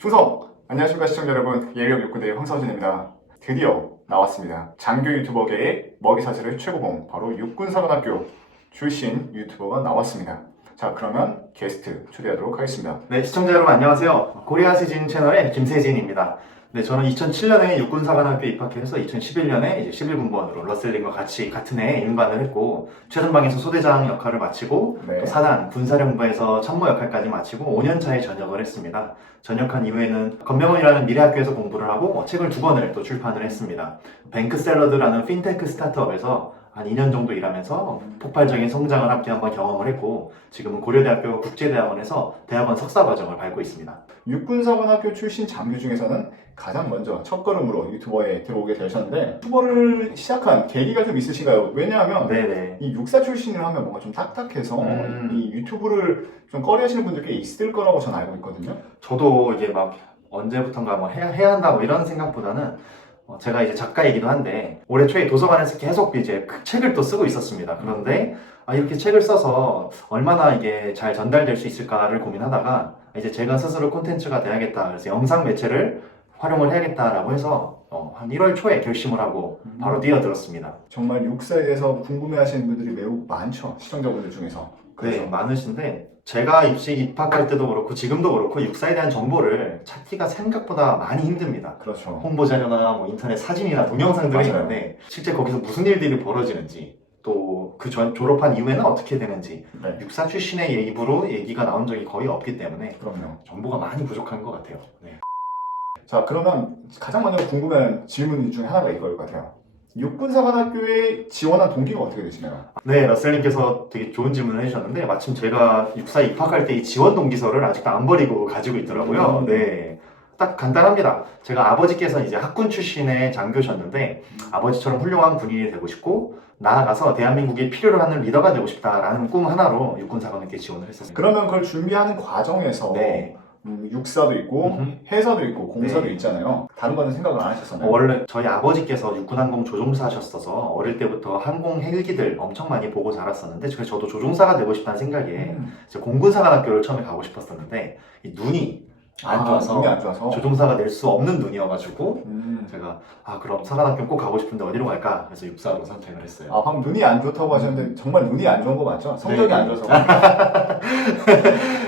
충성! 안녕하십니까 시청자 여러분, 예비역 육구대의 황서준입니다. 드디어 나왔습니다. 장교 유튜버계의 먹이사슬의 최고봉, 바로 육군사관학교 출신 유튜버가 나왔습니다. 자, 그러면 게스트 초대하도록 하겠습니다. 네, 시청자 여러분 안녕하세요. 코리아시즌 채널의 김세진입니다. 네, 저는 2007년에 육군사관학교에 입학해서 2011년에 이제 11군번으로 러셀링과 같이 같은 해에 임관을 했고, 최전방에서 소대장 역할을 마치고 네. 또 사단 군사령부에서 참모 역할까지 마치고 5년 차에 전역을 했습니다. 전역한 이후에는 건명원이라는 미래학교에서 공부를 하고 책을 2권을 또 출판을 했습니다. 뱅크샐러드라는 핀테크 스타트업에서 한 2년 정도 일하면서 폭발적인 성장을 함께 한번 경험을 했고, 지금은 고려대학교 국제대학원에서 대학원 석사과정을 밟고 있습니다. 육군사관학교 출신 장교 중에서는 가장 먼저 첫걸음으로 유튜버에 들어오게 되셨는데, 유튜버를 시작한 계기가 좀 있으신가요? 왜냐하면 네네. 이 육사 출신을 하면 뭔가 좀 딱딱해서 이 유튜브를 좀 꺼려하시는 분들 꽤 있을 거라고 저는 알고 있거든요. 저도 이게 막 언제부턴가 뭐 해야 한다 뭐 이런 생각보다는 제가 이제 작가이기도 한데 올해 초에 도서관에서 계속 이제 그 책을 또 쓰고 있었습니다. 그런데 이렇게 책을 써서 얼마나 이게 잘 전달될 수 있을까를 고민하다가 이제 제가 스스로 콘텐츠가 돼야겠다. 그래서 영상 매체를 활용을 해야겠다라고 해서 한 1월 초에 결심을 하고 바로 뛰어들었습니다. 정말 육사에 대해서 궁금해하시는 분들이 매우 많죠, 시청자분들 중에서. 네, 많으신데 제가 입학할 때도 그렇고 지금도 그렇고 육사에 대한 정보를 찾기가 생각보다 많이 힘듭니다. 그렇죠. 홍보 자료나 뭐 인터넷 사진이나 동영상들이 맞아요. 있는데 실제 거기서 무슨 일들이 벌어지는지 또 그 졸업한 이후에는 어떻게 되는지 네, 육사 출신의 입으로 얘기가 나온 적이 거의 없기 때문에 그럼요. 정보가 많이 부족한 것 같아요. 네. 자, 그러면 가장 먼저 궁금한 질문 중에 하나가 이걸 것 같아요. 육군사관학교에 지원한 동기가 어떻게 되시나요? 네, 러셀님께서 되게 좋은 질문을 해주셨는데 마침 제가 육사에 입학할 때 이 지원 동기서를 아직도 안 버리고 가지고 있더라고요. 네, 딱 간단합니다. 제가 아버지께서 이제 학군 출신의 장교셨는데 아버지처럼 훌륭한 군인이 되고 싶고 나아가서 대한민국에 필요로 하는 리더가 되고 싶다라는 꿈 하나로 육군사관학교에 지원을 했었습니다. 그러면 그걸 준비하는 과정에서 네. 육사도 있고 해사도 있고 공사도 네. 있잖아요. 다른 거는 생각을 안 하셨었나요? 원래 저희 아버지께서 육군항공 조종사셨어서 어릴 때부터 항공 헬기들 엄청 많이 보고 자랐었는데 그래서 저도 조종사가 되고 싶다는 생각에 이제 공군사관학교를 처음에 가고 싶었었는데 이 눈이 안 좋아서 눈이 안 좋아서. 조종사가 될 수 없는 눈이어가지고 제가 그럼 사관학교 꼭 가고 싶은데 어디로 갈까? 그래서 육사로 선택을 했어요. 방금 눈이 안 좋다고 하셨는데 정말 눈이 안 좋은 거 맞죠? 성적이 네. 안 좋아서.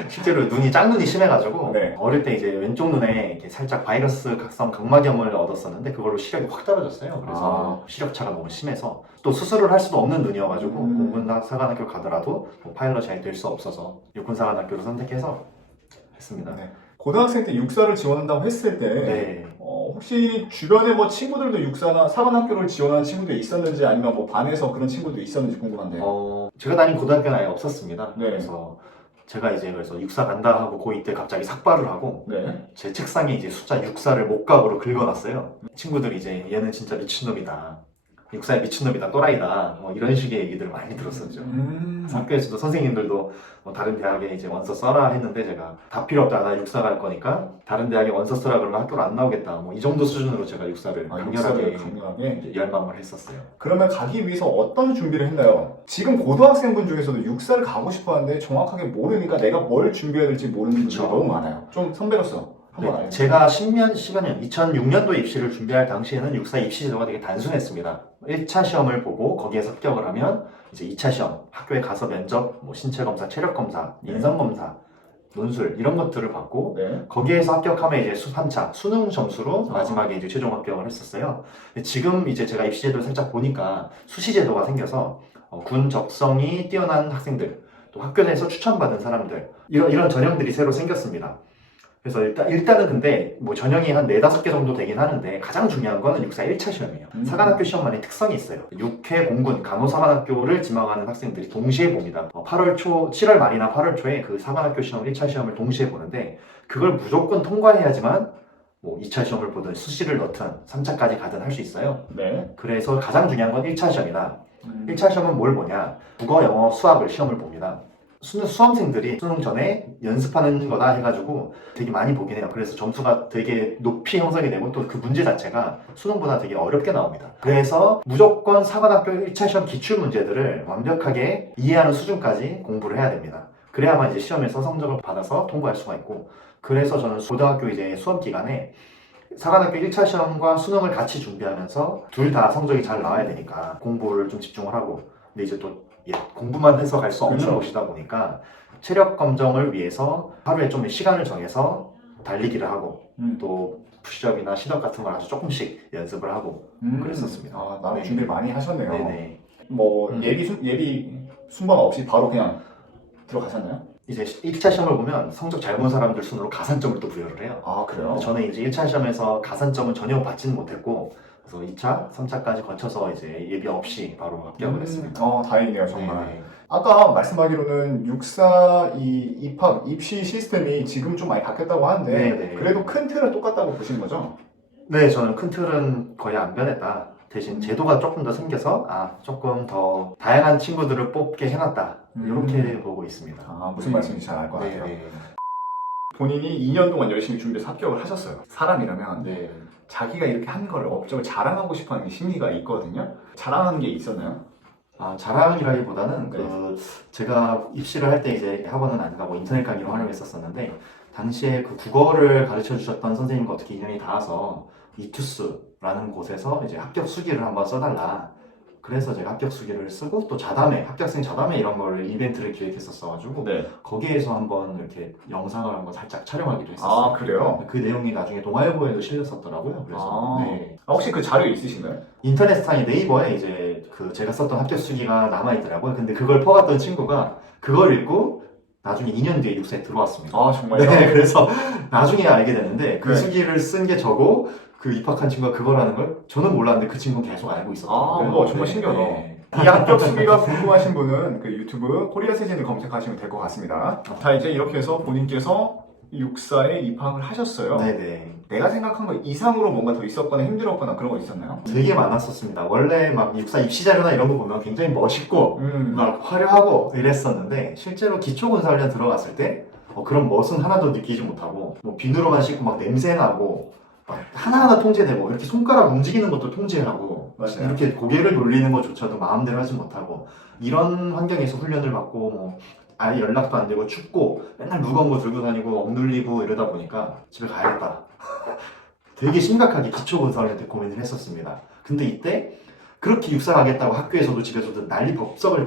실제로 눈이 짝눈이 심해가지고 네. 어릴 때 이제 왼쪽 눈에 이렇게 살짝 바이러스 각성 각막염을 얻었었는데 그걸로 시력이 확 떨어졌어요. 그래서 시력차가 너무 심해서 또 수술을 할 수도 없는 눈이어가지고 공군사관학교 가더라도 뭐 파일럿이 될 수 없어서 육군사관학교를 선택해서 했습니다. 네. 고등학생 때 육사를 지원한다고 했을 때 네. 혹시 주변에 뭐 친구들도 육사나 사관학교를 지원하는 친구들이 있었는지 아니면 뭐 반에서 그런 친구도 있었는지 궁금한데요. 제가 다닌 고등학교는 아예 없었습니다. 네. 그래서 제가 이제 그래서 육사 간다 하고 고2 때 갑자기 삭발을 하고 네. 제 책상에 이제 숫자 6사를 목각으로 긁어놨어요. 친구들이 이제 얘는 진짜 미친놈이다. 육사에 미친놈이다, 또라이다. 뭐 이런 식의 얘기들을 많이 들었었죠. 학교에서도 선생님들도 뭐 다른 대학에 이제 원서 써라 했는데 제가 다 필요 없다. 나 육사 갈 거니까 다른 대학에 원서 써라 그러면 학교를 안 나오겠다. 뭐 이 정도 수준으로 제가 육사를 강렬하게 강렬하게. 열망을 했었어요. 그러면 가기 위해서 어떤 준비를 했나요? 지금 고등학생분 중에서도 육사를 가고 싶어 하는데 정확하게 모르니까 내가 뭘 준비해야 될지 모르는 분들이 그쵸. 너무 많아요. 좀 선배로서 한번 네, 알려주세요. 제가 10년, 2006년도 입시를 준비할 당시에는 육사 입시 제도가 되게 단순했습니다. 1차 시험을 보고 거기에서 합격을 하면 이제 2차 시험, 학교에 가서 면접, 뭐 신체 검사, 체력 검사, 인성 검사, 논술 이런 것들을 받고 네. 거기에서 합격하면 이제 3차 수능 점수로 마지막에 이제 최종 합격을 했었어요. 근데 지금 이제 제가 입시 제도를 살짝 보니까 수시 제도가 생겨서 군 적성이 뛰어난 학생들, 또 학교 내에서 추천받은 사람들 이런 전형들이 새로 생겼습니다. 그래서 일단은 근데 뭐 전형이 한 4-5개 정도 되긴 하는데 가장 중요한 거는 육사 1차 시험이에요. 사관학교 시험만의 특성이 있어요. 6회 공군 간호사관학교를 지망하는 학생들이 동시에 봅니다. 7월 말이나 8월 초에 그 사관학교 시험 1차 시험을 동시에 보는데 그걸 무조건 통과해야지만 뭐 2차 시험을 보든 수시를 넣든 3차까지 가든 할 수 있어요. 네. 그래서 그래서 가장 중요한 건 1차 시험이다. 1차 시험은 뭘 보냐? 국어, 영어, 수학을 시험을 봅니다. 수험생들이 수능 전에 연습하는 거다 해가지고 되게 많이 보긴 해요. 그래서 점수가 되게 높이 형성이 되고 또 그 문제 자체가 수능보다 되게 어렵게 나옵니다. 그래서 무조건 사관학교 1차 시험 기출 문제들을 완벽하게 이해하는 수준까지 공부를 해야 됩니다. 그래야만 이제 시험에서 성적을 받아서 통과할 수가 있고, 그래서 저는 고등학교 이제 수험 기간에 사관학교 1차 시험과 수능을 같이 준비하면서 둘 다 성적이 잘 나와야 되니까 공부를 좀 집중을 하고, 근데 이제 또 공부만 해서 갈 수 없는 그렇죠. 곳이다 보니까 체력 검정을 위해서 하루에 좀 시간을 정해서 달리기를 하고 또 푸시업이나 시덥 같은 걸 아주 조금씩 연습을 하고 그랬었습니다. 아, 나름 네. 준비를 많이 하셨네요. 네네. 뭐 예비 순번 없이 바로 그냥 들어가셨나요? 이제 1차 시험을 보면 성적 잘 본 사람들 순으로 가산점을 또 부여를 해요. 아, 그래요? 저는 이제 1차 시험에서 가산점을 전혀 받지는 못했고, 그래서 2차, 3차까지 거쳐서 이제 예비 없이 바로 합격을 했습니다. 다행이네요, 정말. 네. 아까 말씀하기로는 육사 입시 시스템이 지금 좀 많이 바뀌었다고 하는데 네네. 그래도 큰 틀은 똑같다고 보시는 거죠? 네, 저는 큰 틀은 거의 안 변했다. 대신 제도가 조금 더 생겨서 조금 더 다양한 친구들을 뽑게 해놨다. 이렇게 보고 있습니다. 무슨 말씀인지 잘 알 것 같아요. 네. 본인이 2년 동안 열심히 준비해서 합격을 하셨어요. 사람이라면 네. 자기가 이렇게 한 거를 업적을 자랑하고 싶어하는 심리가 있거든요. 자랑하는 게 있었나요? 자랑이라기보다는 네. 제가 입시를 할 때 이제 학원은 안 가고 인터넷 강의로 활용했었었는데, 당시에 그 국어를 가르쳐 주셨던 선생님과 어떻게 인연이 닿아서 이투스라는 곳에서 이제 합격 수기를 한번 써달라. 그래서 제가 합격 수기를 쓰고 또 자담회, 합격생 자담회 이런 거를 이벤트를 기획했었어가지고 네. 거기에서 한번 이렇게 영상을 한번 살짝 촬영하기도 했었어요. 그래요? 그 내용이 나중에 동아일보에도 실렸었더라고요. 그래서 네. 혹시 그 자료 있으신가요? 인터넷상의 네이버에 이제 제가 썼던 합격 수기가 남아있더라고요. 근데 그걸 퍼갔던 친구가 그걸 읽고 나중에 2년 뒤에 육사에 들어왔습니다. 정말요? 네, 그래서 나중에 알게 됐는데 그 네. 수기를 쓴 게 저고 그 입학한 친구가 그거라는 걸 저는 몰랐는데 그 친구는 계속 알고 있었더라고요. 정말 신기하다. 네. 이 합격 수기가 궁금하신 분은 그 유튜브 코리아 세진을 검색하시면 될 것 같습니다. 자, 이제 이렇게 해서 본인께서 육사에 입학을 하셨어요. 네네. 내가 생각한 거 이상으로 뭔가 더 있었거나 힘들었거나 그런 거 있었나요? 되게 많았었습니다. 원래 막 육사 입시 자료나 이런 거 보면 굉장히 멋있고 막 화려하고 이랬었는데 실제로 기초군사훈련 들어갔을 때 그런 멋은 하나도 느끼지 못하고 뭐 비누로만 씻고 막 냄새나고 막 하나하나 통제되고 이렇게 손가락 움직이는 것도 통제하고 맞아요. 이렇게 고개를 돌리는 것조차도 마음대로 하지 못하고 이런 환경에서 훈련을 받고 뭐 아예 연락도 안 되고 춥고 맨날 무거운 거 들고 다니고 억눌리고 이러다 보니까 집에 가야겠다. 되게 심각하게 기초군사훈련 고민을 했었습니다. 근데 이때 그렇게 육사 가겠다고 학교에서도 집에서도 난리 법석을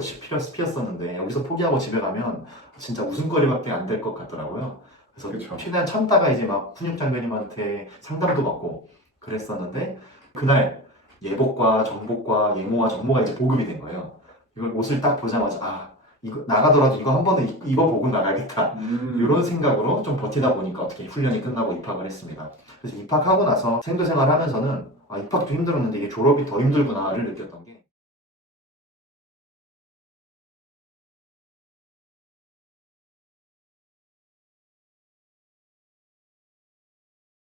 피웠었는데 여기서 포기하고 집에 가면 진짜 웃음거리밖에 안 될 것 같더라고요. 그래서 그쵸. 최대한 참다가 이제 막 훈육 장교님한테 상담도 받고 그랬었는데 그날 예복과 정복과 예모와 정모가 이제 보급이 된 거예요. 이걸 옷을 딱 보자마자 이거 나가더라도 이거 한 번은 입어보고 나가겠다. 이런 생각으로 좀 버티다 보니까 어떻게 훈련이 끝나고 입학을 했습니다. 그래서 입학하고 나서 생도생활 하면서는 입학도 힘들었는데 이게 졸업이 더 힘들구나를 느꼈던 게